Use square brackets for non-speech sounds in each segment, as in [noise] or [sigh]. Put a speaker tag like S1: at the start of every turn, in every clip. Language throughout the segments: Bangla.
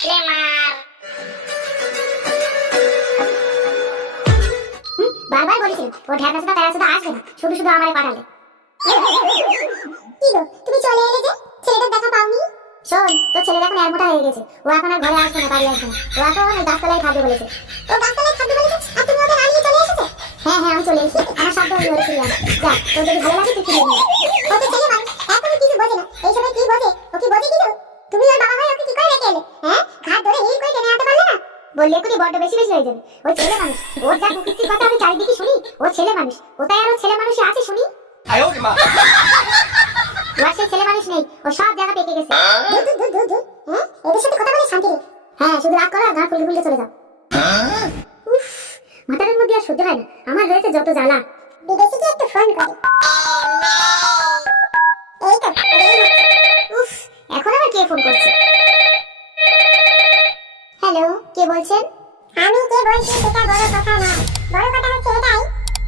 S1: ক্লেমার
S2: বারবার বলেছিলাম ও ঢ্যাপনা সাথে প্যারা সাথে আসবে না শুধু শুধু আমারে পাঠালে। কি গো তুমি চলে এলে যে ছেলেটার দেখা পাওনি? শোন তোর ছেলেটা এখন এর মোটা হয়ে গেছে ও এখন আর ঘরে আসবে না বাড়ি আসবে না। ও এখন ওই গাছতলায় থাকবে বলেছে। ও গাছতলায় থাকবে বলেছে? আর তুমি ওকে আনিয়ে চলে এসেছ? হ্যাঁ হ্যাঁ আমি চলে এসেছি। আমার সাধ্য আমি ধরে ফিরে আসব যা তোর যদি ভালো লাগে তুই ফিরে নিয়ে ও তো ছেলে মানুষ এখনও কিছু বোঝে না। এই সময় কি বোঝে? ও কি বোঝে কিছু? তুমি ওর বাবা হয়ে ওকে কি এলে হ্যাঁ? ঘাট ধরে হিল করে টেনে আনতে পারলে না? বললে এখনই বড্ড বেশি বেশি হয়ে যাবে। ও ছেলে মানুষ ওর যা কুকৃতির কথা আমি চারিদিকে শুনি ও ছেলে মানুষ। কোথায় আরও ছেলে মানুষ আছে শুনি? ওর সেই ছেলে মানুষ নেই ও সব জায়গা পেকে গেছে। দূর হ্যাঁ? সাথে কথা বলে শান্তি হ্যাঁ শুধু রাগ করো আর গা ফুলকে ফুলকে চলে যাও। মাথাটার মধ্যে আর সহ্য হয় না। আমার রয়েছে যত জ্বালা। বিদেশিকে একটু ফোন করি। এই তো উফ এখন আবার কে ফোন করছে? হ্যালো কে বলছেন? আমি কে বলছি সেটা বড় কথা না বড় কথা হচ্ছে এটাই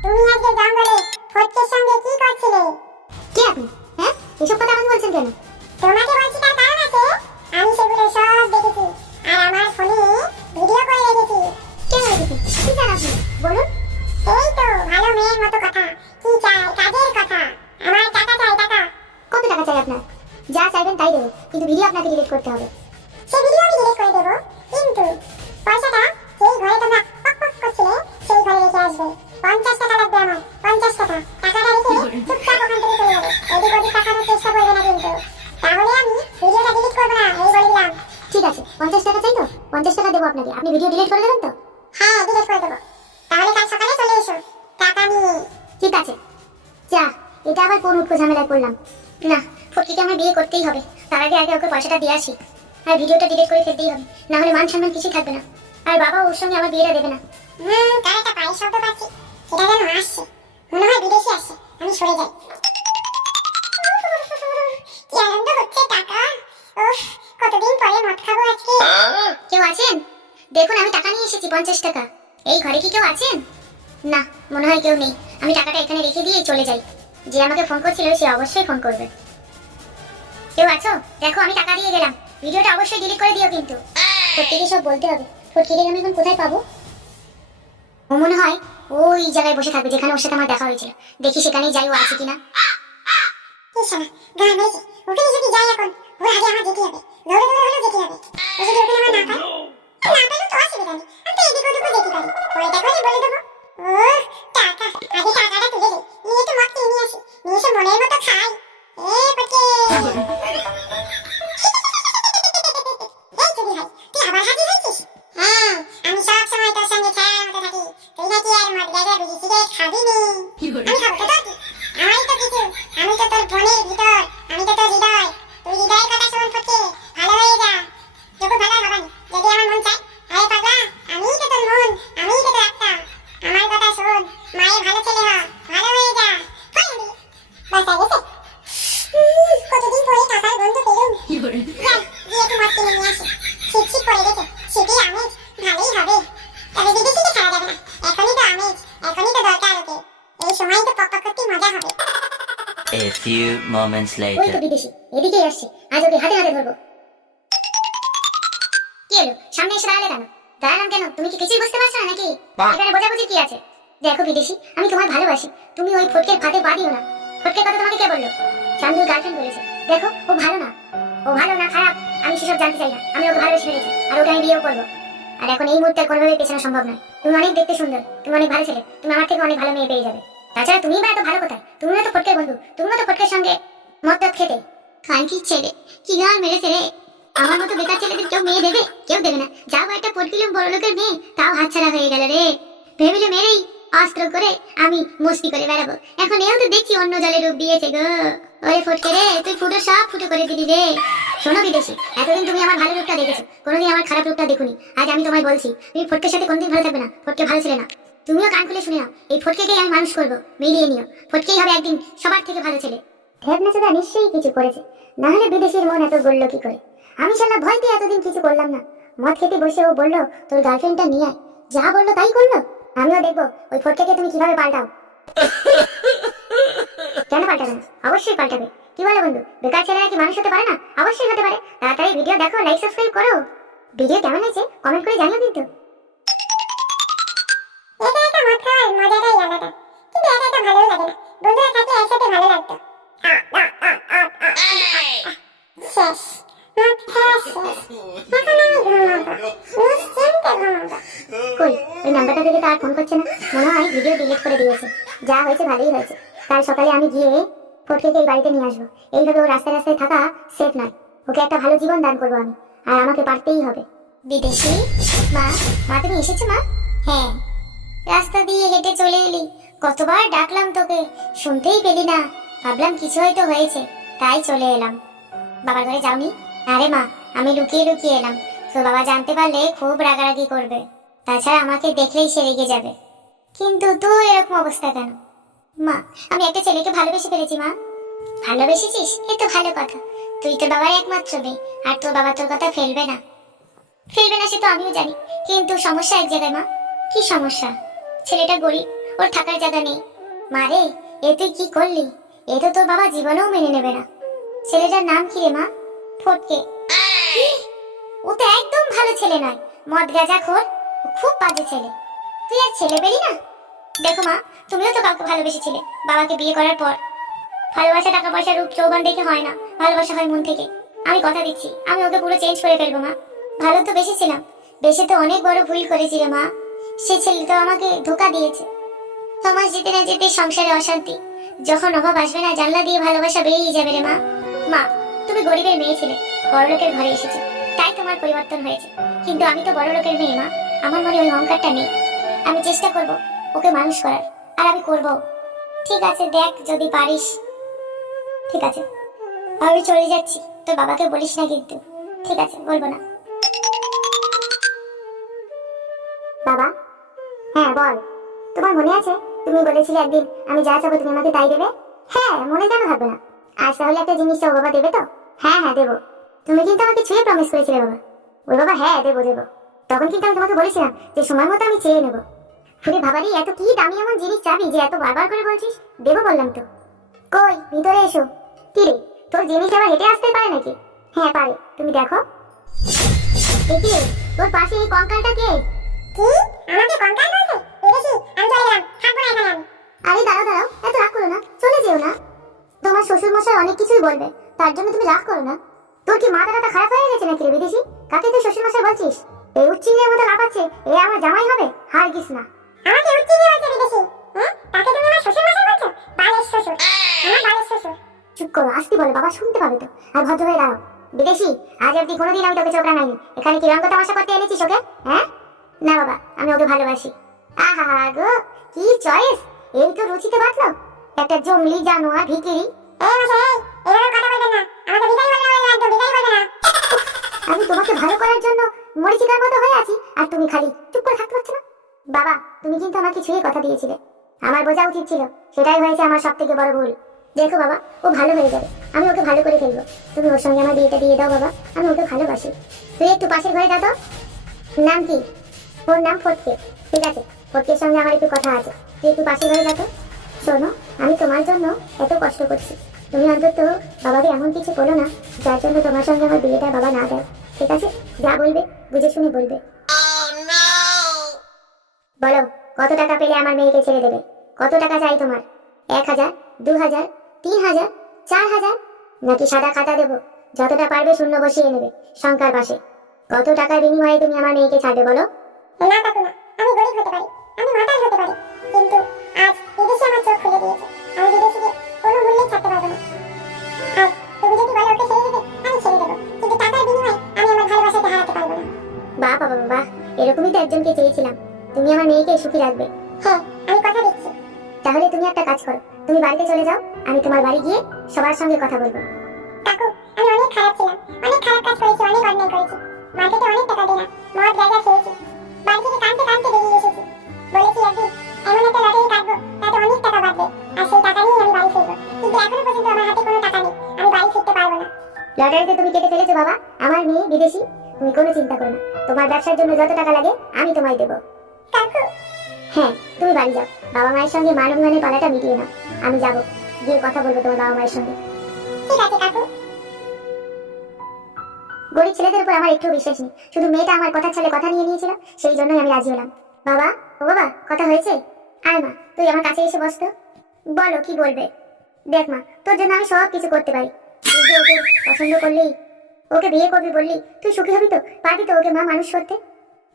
S2: তুমি আজকে জঙ্গলে ফটকের সঙ্গে কি করছিলে? কে আপনি? হ্যাঁ? এসব কথা আমাকে বলছেন কেন? তোমাকে বলছি তার কারণ আছে? আমি সেগুলো সব দেখেছি আর আমার ফোনে ভিডিও করে রেখেছি। কেন রেখেছি কি চান আপনি? বলুন। এই তো ভালো মেয়ের মতো কথা কি চাই কাজের কথা। আমার টাকা চাই টাকা। কত টাকা চাই আপনার? যা চাইবেন তাই দেবো কিন্তু ভিডিও আপনাকে ডিলিট করতে হবে। সে ভিডিও আমি ডিলিট করে দেবো। কিন্তু পয়সাটা যেই ঘরে তোমরা পক পক করছিলে সেই ঘরে রেখে আসবে। পঞ্চাশ টাকা লাগবে আমার পঞ্চাশ টাকা। টাকাটা রেখে চুপচাপ ওখান থেকে চলে যাবে। এদিক ওদিক তাকানোর চেষ্টা করবে না কিন্তু। তাহলে আমি ভিডিওটা ডিলিট করব না এই বলে দিলাম। ঠিক আছে পঞ্চাশ টাকা চাই তো? পঞ্চাশ টাকা দেবো আপনাকে। আপনি ভিডিও ডিলিট করে দেবেন তো? হ্যাঁ ডিলিট করে দেবো। তাহলে কাল সকালে চলে এসো। টাকা নিয়ে ঠিক আছে। যা এটা আবার কোন উৎকো ঝামেলায় পড়লাম। না ফটকিকে আমার বিয়ে করতেই হবে। তার আগে আগে ওকে পয়সাটা দিয়ে আসি। আর ভিডিওটা ডিলিট করে ফেলতেই হবে। না হলে মান সম্মান কিছুই থাকবে না। আর বাবা ওর সঙ্গে আমার বিয়েটা দেবে না। হুম তার একটা পায়ের শব্দ পাচ্ছি। সেটা যেন আসছে মনে হয় বিদেশি আসছে আমি সরে যাই। কি আনন্দ হচ্ছে টাকা উফ কতদিন পরে মদ খাব আজকে। কেউ আছেন? দেখুন আমি টাকা নিয়ে এসেছি পঞ্চাশ টাকা। এই ঘরে কি কেউ আছেন? না মনে হয় কেউ নেই। আমি টাকাটা এখানে রেখে দিয়ে চলে যাই। যে আমাকে ফোন করছিল সে অবশ্যই ফোন করবে। কেউ আছো? দেখো আমি টাকা দিয়ে গেলাম। ভিডিওটা অবশ্যই ডিলিট করে দিও কিন্তু। প্রত্যেকে সব বলতে হবে। প্রত্যেকে আমি এখন কোথায় পাবো? ও মনে হয় ওই জায়গায় বসে থাকবে যেখানে ওর সাথে আমার দেখা হয়েছিল। দেখি সেখানেই যাই ও আছে কিনা। মনের মতো খাই।
S3: Few moments
S2: ওই
S3: later.
S2: তো বিদেশি। এদিকেই আসছে। আজ ওকে হাতে হাতে ধরবো। কি হলো? সামনে এসে দাঁড়ালে কেন? দাঁড়ালাম কেন? তুমি কি কিছুই বুঝতে পারছ না নাকি? এখানে বোঝাবুঝি কি আছে? দেখো বিদেশি আমি তোমায় ভালোবাসি। তুমি ওই ফটকের ফাঁদে পা দিও না। ফটকের কথা তোমাকে কে বলল? চান্দুর গার্লফ্রেন্ড বলেছে। দেখো ও ভালো না। ও ভালো না খারাপ আমি সেসব জানতে চাই না। আমি ওকে ভালোবেসে ফেলেছি আর ওকে আমি বিয়েও করব। আর এখন এই মুহূর্তে কোনোভাবেই পেছানো সম্ভব নয়। তুমি অনেক দেখতে সুন্দর তুমি অনেক ভালো ছেলে তুমি আমার থেকে অনেক ভালো মেয়ে পেয়ে যাবে। তাছাড়া তুমি বা এত ভালো কোথায়? তুমিও তো ফটকের বন্ধু, তুমিও তো ফটকের সঙ্গে মদ খেতে। খানকির ছেলে, কি গান মেরেছে রে? আমার মতো বেকার ছেলেদের কেউ মেয়ে দেবে? কেউ দেবে না। যা একটা পড়তিলাম বড় লোকের মেয়ে, তাও হাতছাড়া হয়ে গেল রে। ভেবিলে মেরেই অস্ত্র করে আমি মস্তি করে বেড়াবো। এখন এও তো দেখছি অন্য জলে রূপ দিয়েছে গো। ওরে ফটকে রে, তুই ফুটো সব ফুটো করে দিলি রে। শোনো বিদেশি, এতদিন তুমি আমার ভালো রূপটা দেখেছ, কোনোদিন আমার খারাপ রূপটা দেখুনি। আজ আমি তোমায় বলছি, তুমি ফটকের সাথে কোনোদিন ভালো থাকবে না, ফটকে ভালো ছেলে না। তুমিও কান খুলে শুনে নাও। এই ফটকেকেই আমি মানুষ করব। মিলিয়ে নিও। ফটকেই হবে একদিন সবার থেকে ভালো ছেলে। ভেবনাচোদা নিশ্চয়ই কিছু করেছে। না হলে বিদেশির মন এত গড়লো কি করে? আমি শালা ভয় পেয়ে এতদিন কিছু করলাম না। মদ খেতে বসে ও বলল, তোর গার্লফ্রেন্ডটা নিয়ে আয়। যা বলল তাই করল? আমিও দেখব, ওই ফটকেকে তুমি কীভাবে পাল্টাও। কেন পাল্টাবে? না অবশ্যই পাল্টাবে। কি বলে বন্ধু, বেকার ছেলেরা কি মানুষ হতে পারে না? অবশ্যই হতে পারে। তাড়াতাড়ি ভিডিও দেখো লাইক সাবস্ক্রাইব করো। ভিডিও কেমন হয়েছে? কমেন্ট করে জানিও কিন্তু।
S1: একা মজাটাই আলাদা। কিন্তু একা একা ভালোও লাগে না। বন্ধুরা থাকলে একসাথে ভালো লাগতো। শেষ। মদ শেষ। এখন আমি ঘুমাবো। নিশ্চিন্তে ঘুমাবো।
S2: কই ওই নাম্বারটা থেকে তো ফোন করছে না। মনে হয় ভিডিও ডিলিট করে দিয়েছে। যা হয়েছে ভালোই হয়েছে। কাল সকালে আমি গিয়ে ফটকেকে এই বাড়িতে নিয়ে আসব। এইভাবে ও রাস্তায় রাস্তায় থাকা সেফ নয়। ওকে একটা ভালো জীবন দান করব আমি। আর আমাকে পারতেই হবে। বিদেশি? মা? মা তুমি এসেছ মা? হ্যাঁ। রাস্তা দিয়ে হেঁটে চলে এলি। কতবার ডাকলাম তোকে, শুনতেই পেলি না। ভাবলাম কিছু হয়তো হয়েছে, তাই চলে এলাম। বাবার ঘরে যাওনি? আরে মা, আমি লুকিয়ে লুকিয়ে এলাম। তো বাবা জানতে পারলে খুব রাগারাগি করবে। তাছাড়া আমাকে দেখলেই সে রেগে যাবে। কিন্তু তোর এরকম অবস্থা কেন? মা, আমি একটা ছেলেকে ভালোবেসে ফেলেছি মা। ভালোবেসেছিস? এ তো ভালো কথা। তুই তোর বাবার একমাত্র মেয়ে, আর তোর বাবা তোর কথা ফেলবে না। ফেলবে না সে তো আমিও জানি। কিন্তু সমস্যা এক জায়গায় মা। কি সমস্যা? ছেলেটা গরিব, ওর থাকার জায়গা নেই। মা রে, এ তুই কি করলি? এ তো তোর বাবা জীবনেও মেনে নেবে না। ছেলেটার নাম কি রে মা? ফটকে। ও তো একদম ভালো ছেলে নয় মদ গাঁজা খোর খুব বাজে ছেলে। তুই আর ছেলে পেলি না? দেখো মা, তুমিও তো কাউকে ভালোবেসেছিলে, বাবাকে বিয়ে করার পর। ভালোবাসা টাকা পয়সা রূপ চৌবান দেখে হয় না, ভালোবাসা হয় মন থেকে। আমি কথা দিচ্ছি, আমি ওকে পুরো চেঞ্জ করে ফেলব মা। ভালো তো বেশি ছিলাম বেশি তো অনেক বড় ভুল করেছি রে মা। সে ছেলে তো আমাকে ধোকা দিয়েছে। সমাজ যেতে না যেতে সংসারে অশান্তি। যখন অভাব আসবে না, জানলা দিয়ে ভালোবাসা বেরিয়ে যাবে রে মা। মা, তুমি গরিবের মেয়ে ছিলে, বড় লোকের ঘরে এসেছ। তাই তোমার পরিবর্তন হয়েছে। কিন্তু আমি তো বড় লোকের মেয়ে মা। আমার মনে ওই অহংকারটা নেই। আমি চেষ্টা করব ওকে মানুষ করার। আর আমি করব। ঠিক আছে, দেখ যদি পারিস। ঠিক আছে। আমি চলে যাচ্ছি। তোর বাবাকে বলিস না কিন্তু। ঠিক আছে, বলব না। বাবা হ্যাঁ বল। তোমার মনে আছে? তুমি বলেছিলে একদিন, আমি যা চাবো তুমি আমাকে তাই দেবে? হ্যাঁ মনে কেন থাকবে না? আজ তাহলে একটা জিনিস চাও, বাবা, দেবে তো? হ্যাঁ হ্যাঁ দেবো। তুমি কিন্তু আমাকে ছুঁয়ে প্রমিস করেছিলে, বাবা। ওই বাবা হ্যাঁ দেবো দেবো। তখন কিন্তু আমি তোমাকে বলেছিলাম যে সময় মতো আমি চেয়ে নেব। ফুলে ভাবারি, এত কি দামি এমন জিনিস চাবি যে এত বারবার করে বলছিস? দেবো বললাম তো। কই, ভিতরে এসো। কি রে, তোর জিনিস আবার হেঁটে আসতে পারে নাকি? হ্যাঁ পারে। তুমি দেখি। তোর পাশে এই কঙ্কালটা কে?
S1: কি? আমাকে কঙ্কাল বলছে? বেশি আমি চলে গেলাম। থাকব না এখানে আমি।
S2: আরে দাঁড়াও দাঁড়াও। এত রাগ করো না চলে যেও না। তোমার শ্বশুর মশাই অনেক কিছুই বলবে তার জন্য তুমি রাগ করো না। তোর কি মাথা টাথা খারাপ হয়ে গেছে নাকি রে বিদেশি? কাকে তুই শ্বশুর মশাই বলছিস? এই উচ্চিংড়ের মতো লাফাচ্ছে এ আমার জামাই হবে? হার গিস না।
S1: আমাকে উচ্চিনি বলছে বিদেশি হ্যাঁ তাকে তুমি আমার শ্বশুর মশাই বলছো? বালের শ্বশুর। আমার বালের শ্বশুর।
S2: চুপ করো আসতে বলো বাবা শুনতে পাবে তো। আর ভদ্র হয়ে দাঁড়াও। বিদেশি আজ অব্দি কোনোদিন আমি তোকে চোখ রাঙাইনি এখানে কি রঙ্গ তামাশা করতে এনেছিস ওকে? হ্যাঁ? না বাবা আমি ওকে ভালোবাসি। আহা গো কি চয়েস এই তো রুচিতে বাঁধলো একটা জঙ্গলি জানোয়ার ভিকিরি। আমি তোমাকে ভালো করার জন্য মরিচিকার মতো হয়ে আছি আর তুমি খালি চুপ করে থাকতে পারছ না? বাবা তুমি কিন্তু আমাকে ছুঁয়ে কথা দিয়েছিলে। আমার বোঝা উচিত ছিল সেটাই হয়েছে আমার সব থেকে বড় ভুল। দেখো বাবা ও ভালো হয়ে যাবে। আমি ওকে ভালো করে ফেলব তুমি ওর সঙ্গে আমার বিয়েটা দিয়ে দাও বাবা আমি ওকে ভালোবাসি। তুই একটু পাশের ঘরে দাও তো নাম কি? ওর নাম ফটকে ঠিক আছে ফটকের সঙ্গে আমার একটু কথা আছে। তুই একটু পাশে ঘরে তো। শোনো, আমি তোমার জন্য এত কষ্ট করছি। তুমি অন্তত বাবাকে এমন কিছু বলো না, যার জন্য তোমার সঙ্গে আমার বিয়েটা বাবা না দেয়। ঠিক আছে? যা বলবে, বুঝে শুনে বলবে। বলো, কত টাকা পেলে আমার মেয়েকে ছেড়ে দেবে? কত টাকা চাই তোমার? এক হাজার, দু হাজার, তিন হাজার, চার হাজার? নাকি সাদা খাতা দেবো? যতটা পারবে শূন্য বসিয়ে নেবে সংখ্যার পাশে। কত টাকার বিনিময়ে তুমি আমার মেয়েকে ছাড়বে বলো?
S1: না কাকু না। আমি গরিব হতে পারি আমি মাতাল হতে পারি কিন্তু আজ বিদেশি আমার চোখ খুলে দিয়েছে। আমি বিদেশিকে কোনো মূল্যে ছাড়তে পারব না। আর তুমি যদি বলো ওকে ছেড়ে দেবে আমি ছেড়ে দেবো। কিন্তু টাকার বিনিময়ে আমি আমার ভালোবাসাকে হারাতে পারব না।
S2: বাহ বাবা বাহ এরকমই তো একজনকে চেয়েছিলাম। তুমি আমার মেয়েকে সুখী রাখবে।
S1: হ্যাঁ আমি কথা দিচ্ছি।
S2: তাহলে তুমি একটা কাজ করো তুমি বাড়িতে চলে যাও আমি তোমার বাড়ি গিয়ে সবার সঙ্গে কথা বলব।
S1: কাকু আমি অনেক খারাপ ছিলাম অনেক খারাপ কাজ করেছি অনেক অন্যায় করেছি। মার্কেটে অনেক টাকা দিলাম মদ গাঁজা খেয়েছি। বাড়ি থেকে কানতে কানতে বেরিয়ে এসেছি। বলেছি একদিন এমন একটা লটারি কাটবো তাতে অনেক টাকা বাঁচবে আর সেই টাকা নিয়ে আমি বাড়ি ফিরবো। কিন্তু এখনও পর্যন্ত আমার হাতে কোনো টাকা নেই আমি বাড়ি ফিরতে পারব না।
S2: লটারিতে তুমি কেটে ফেলেছো বাবা। আমার মেয়ে বিদেশি তুমি কোনো চিন্তা করো না। তোমার ব্যবসার জন্য যত টাকা লাগে আমি তোমায় দেবো।
S1: কাকু।
S2: হ্যাঁ তুমি বাড়ি যাও। বাবা মায়ের সঙ্গে মান অভিমানের পালাটা মিটিয়ে নাও। আমি যাব। গিয়ে কথা বলব তোমার বাবা মায়ের সঙ্গে।
S1: ঠিক আছে কাকু।
S2: গরিব ছেলেদের উপর আমার একটু বিশ্বাস নেই। শুধু মেয়েটা আমার কথা ছেলে কথা নিয়ে নিয়েছিল, সেই জন্যই আমি রাজি হলাম। বাবা, ও বাবা, কথা হয়েছে? আয় মা, তুই আমার কাছে এসে বস তো। বলো, কি বলবে? দেখ মা, তোর জন্য আমি সব কিছু করতে পারি। ওকে পছন্দ করলি, ওকে বিয়ে করবি বললি, তুই সুখী হবি তো? পারবি তো ওকে মা মানুষ করতে?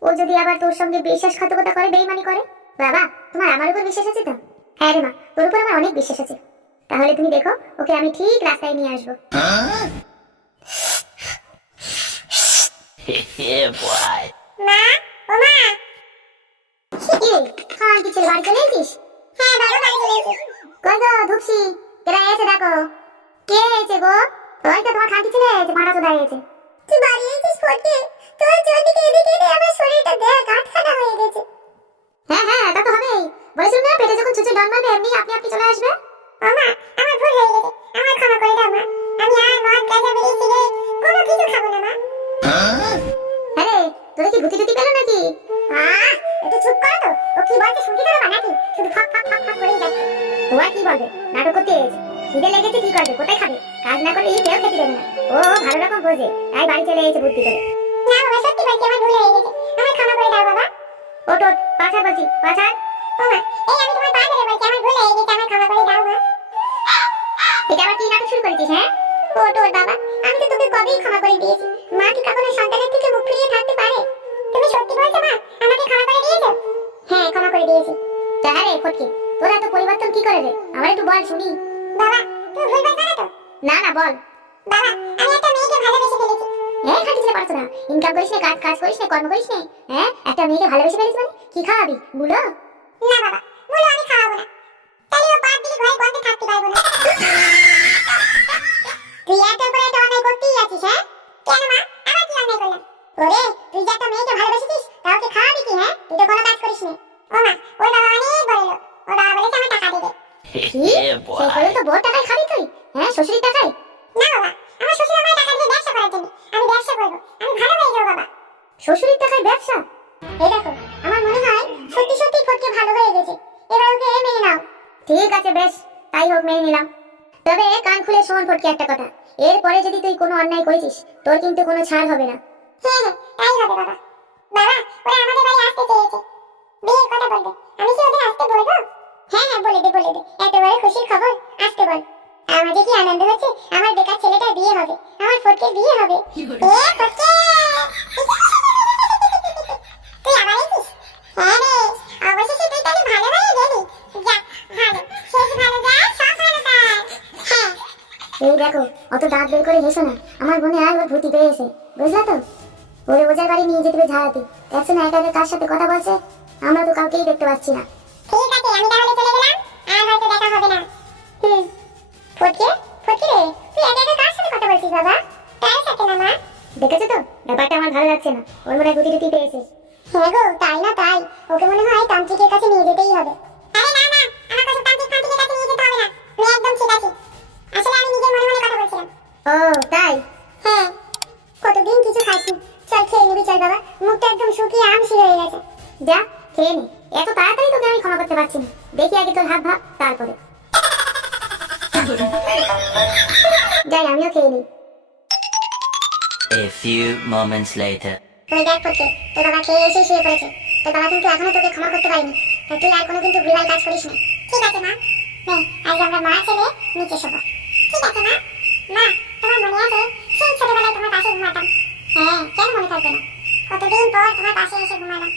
S2: ও যদি আবার তোর সঙ্গে বিশ্বাসঘাতকতা করে, বেইমানি করে? বাবা, তোমার আমার উপর বিশ্বাস আছে তো? হ্যাঁ রে মা, তোর উপর আমার অনেক বিশ্বাস আছে। তাহলে তুমি দেখো, ওকে আমি ঠিক রাস্তায় নিয়ে আসব।
S1: মা ও মা
S2: কি রে খান কি বাড়ি চলে এসেছিস
S1: হ্যাঁ বাবা বাড়ি চলে এসেছি
S2: কই গো ধুপসি কেরা এসে দেখো কে এসে গো ওই তো তোমার খানকি ছেলে এসে মারা চোদা এসে
S1: তুই বাড়ি এসেছিস ফটকে তোর চোখদিকে এদিকে এদিকে আমার শরীরটা দেখ আটখানা হয়ে গেছে
S2: হ্যাঁ হ্যাঁ তা তো হবেই বলেছিলাম না পেটে যখন চুচি ডন মারবে এমনি আপনি আপনি চলে আসবে
S1: ও মা আমার ভুল হয়ে গেছে। আমার ক্ষমা করে দাও মা। আমি আর মদ, গাঁজা, বিড়ি, সিগারেট কোনো কিছু খাব না, মা।
S2: হ্যাঁ? রে তোরা কি ভূতি টুতি পেল নাকি?
S1: আহ একটু চুপ করো তো। ও কি বলছে শুনতে দেবো না নাকি? শুধু ফাক ফাক ফাক ফাক করেই যাচ্ছে।
S2: ও আর কি বলবে? নাটক করতে এসেছে। খিদে লেগেছে কি করবে? কোথায় খাবে? কাজ না করলে কেউ খেতে দেবে না। ও ভালো রকম বোঝে। তাই বাড়ি চলে এসেছে বুদ্ধি করে।
S1: না বাবা সত্যি বলছি আমার ভুল হয়ে গেছে। আমার ক্ষমা করে দাও বাবা।
S2: ও তোর পাছার বলছি পাছার
S1: ও মা এই আমি তোমার পা ধরে বলছি আমার ভুল হয়ে গেছে আমার ক্ষমা করে দাও মা।
S2: এটা আবার কি নাটক শুরু করেছিস হ্যাঁ?
S1: ও তোর বাবা আমি তো তোকে কবেই ক্ষমা করে দিয়েছি। মা কি কখনো সন্তানের থেকে মুখ ফিরিয়ে থাকতে পারে? তুমি সত্যি বলছো মা? আমাকে ক্ষমা করে দিয়েছ? হ্যাঁ ক্ষমা করে দিয়েছি।
S2: তা হ্যাঁ ফটকে তোরা এত পরিবর্তন কি করে রে? আমার একটু বল শুনি।
S1: বাবা তুমি ভুল বলছো না তো?
S2: না না বল।
S1: বাবা আমি একটা মেয়েকে ভালোবেসে ফেলেছি।
S2: হ্যাঁ খাটি ছেলে পারছ না। ইনকাম করিস না কাজ কাজ করিস না কর্ম করিস না হ্যাঁ? একটা মেয়েকে ভালোবেসে ফেলিস মানে? কি খাওয়াবি? বুলো?
S1: না বাবা বলো আমি খাওয়াবো না। তাহলে ও পাঁচ দিন ঘরে বন্ধে থাকতে পারব না। [laughs] তুই একের পর অন্যায় করতেই আছিস হ্যাঁ? কেন মা? আবার কি অন্যায় করলাম? ওরে তুই যে একটা মেয়েকে ভালোবেসেছিস তা ওকে খাওয়াবি কি হ্যাঁ? তুই তো কোনো কাজ করিস নি। ও মা ওই বাবা অনেক বড় লোক। ওর বাবা বলেছে আমার টাকা দেবে
S2: কি? সেই তো বড় টাকায় খাবি তুই হ্যাঁ? শ্বশুরের টাকায়?
S1: না বাবা আমার শ্বশুর আমার টাকা দিয়ে ব্যবসা করার জন্য। আমি ব্যবসা করব। আমি ভালো হয়ে যাব বাবা।
S2: শ্বশুরের টাকায় ব্যবসা?
S1: এই দেখো আমার মনে হয় সত্যি সত্যি ফটকে ভালো হয়ে গেছে। এবার ওকে মেনে নাও।
S2: ঠিক আছে বেশ তাই হোক মেনে নিলাম। তবে কান খুলে শোন ফটকে একটা কথা। এরপরে যদি তুই কোনো অন্যায় করেছিস তোর কিন্তু কোনো ছাড় হবে না।
S1: হ্যাঁ হ্যাঁ তাই হবে বাবা। বাবা ওরা আমাদের বাড়ি আসতে চেয়েছে। বিয়ের কথা বলবে। আমি কি ওদের আসতে বলব? হ্যাঁ হ্যাঁ বলে দে বলে দে। এত বড় খুশির খবর আসতে বল। আমার যে কি আনন্দ হচ্ছে? আমার বেকার ছেলেটার বিয়ে হবে। আমার ফটকের বিয়ে হবে। এ ফটকে!
S2: এই দেখো অত দাঁত বের করে হেসো না। আমার মনে হয় ওর ভূতি পেয়েছে। বুঝলা তো? ওরে ওজার বাড়ি নিয়ে যেতে ঝাড়াতে। দেখছ না একা কার সাথে কথা বলছে? আমরা তো কাউকেই দেখতে পাচ্ছি না।
S1: ঠিক আছে আমি তাহলে চলে গেলাম। আর হয়তো দেখা হবে না। হুম। ফটকে? ফটকে রে? তুই একা একা কার সাথে কথা বলছিস বাবা? তার সাথে না মা।
S2: দেখেছ তো? ব্যাপারটা আমার ভালো লাগছে না। ওর মনে হয় গুটি টুটি পেয়েছে।
S1: হ্যাঁ গো তাই না তাই। ওকে মনে হয় তান্ত্রিকের কাছে নিয়ে যেতেই হবে আরে না না আমার কাছে তান্ত্রিক তান্ত্রিকের কাছে নিয়ে যেতে হবে না আমি একদম ঠিক আছি আসলে আমি নিজের মনে মনে কথা বলছিলাম
S2: ও তাই?
S1: হ্যাঁ। কতদিন কিছু খাইছি। চল খেয়ে নিবি চল বাবা। মুখটা একদম শুকিয়ে আমসি হয়ে গেছে।
S2: যা খেয়ে নে। এত তাড়াতাড়ি তোকে আমি ক্ষমা করতে পারছি না। দেখি আগে তোর হাত ভাব তারপরে। যাই আমিও খেয়ে নিই।
S3: A few moments later.
S1: তুই দেখ করতে তোর বাবা খেয়ে এসে শুয়ে পড়েছে। তোর বাবা কিন্তু এখনও তোকে ক্ষমা করতে পারেনি। তাই আর কোনো কিন্তু ভুলভাল কাজ করিস না। ঠিক আছে মা। নে আজ আমরা মা ছেলে নিচে শোবো। ঠিক আছে মা। মা তোমার মনে আছে? সেই ছোটবেলায় তোমার পাশে ঘুমাতাম। হ্যাঁ কেন মনে থাকবে না? কতদিন পর তোমার পাশে এসে ঘুমালাম।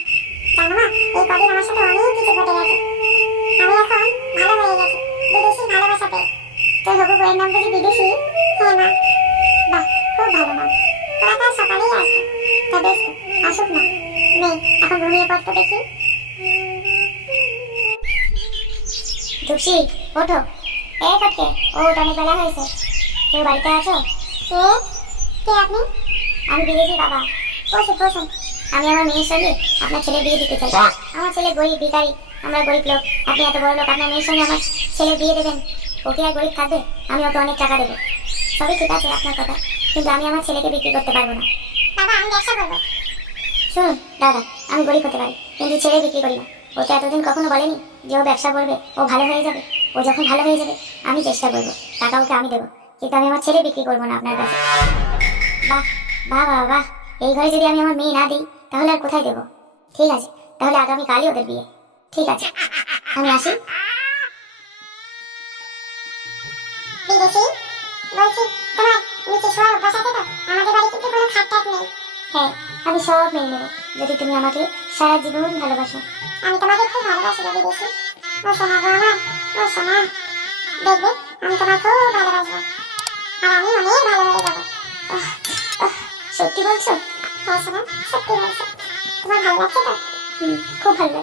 S1: জানো মা, এই কদিন আমার সাথে অনেক কিছু ঘটে গেছে। আমি এখন ভালো হয়ে গেছি, বিদেশি ভালোবাসা পেয়ে। তোর হবু বইয়ের নাম বুঝি বিদেশি? হ্যাঁ মা। বাহ, খুব ভালো নাম তোরা কাল সকালেই আসবে। তা বেশ, আসুক না নেই এখন ঘুমিয়ে পড়তো দেখি।
S2: ধুপসি ওঠো। এ ফটকে ও অনেক বেলা হয়েছে। কেউ বাড়িতে আছো?
S1: কে? কে আপনি?
S2: আমি বিদেশি বাবা।
S1: বসুন বসুন।
S2: আমি আমার মেয়ের সঙ্গে আপনার ছেলে বিয়ে দিতে চাই। আমার ছেলে গরিব ভিখারি আমরা গরিব লোক। আপনি এত বড় লোক আপনার মেয়ের সঙ্গে আমার ছেলে বিয়ে দেবেন। ওকে আর গরিব থাকবে আমি ওকে অনেক টাকা দেবো। সবই ঠিক আছে আপনার কথা কিন্তু আমি আমার ছেলেকে বিক্রি করতে পারব না।
S1: বাবা আমি ব্যবসা করব।
S2: শুনুন দাদা আমি গরিব হতে পারি কিন্তু ছেলে বিক্রি করি না। ও তো এতদিন কখনো বলেনি যে ও ব্যবসা করবে ও ভালো হয়ে যাবে। ও যখন ভালো হয়ে যাবে আমি চেষ্টা করব টাকা ওকে আমি দেবো। কিন্তু আমি আমার ছেলে বিক্রি করব না আপনার কাছে। বাহ বাহ বাহ বাহ। এই ঘরে যদি আমি আমার মেয়ে না দিই তাহলে আর কোথায় দেবো? ঠিক আছে তাহলে আগামী কালই ওদের বিয়ে। ঠিক আছে আমি আসি।
S1: বিদেশি? বলছি তোমার নিচে শোয়ার অভ্যাস আছে তো? আমাদের বাড়ি কিন্তু কোনো খাট টাট নেই।
S2: হ্যাঁ আমি সব মেনে নেব। যদি তুমি আমাকে সারা জীবন ভালোবাসো।
S1: আমি তোমাকে খুব ভালোবাসি গো বিদেশি। ও সোনা গো আমার ও সোনা। দেখবে আমি তোমার খুব ভালোবাসবো। আমি অনেক ভালো হয়ে যাব।
S2: সত্যি বলছো?
S1: হ্যাঁ সোনা, সত্যি বলছো। তোমার ভালো লাগছে তো?
S2: খুব ভালো।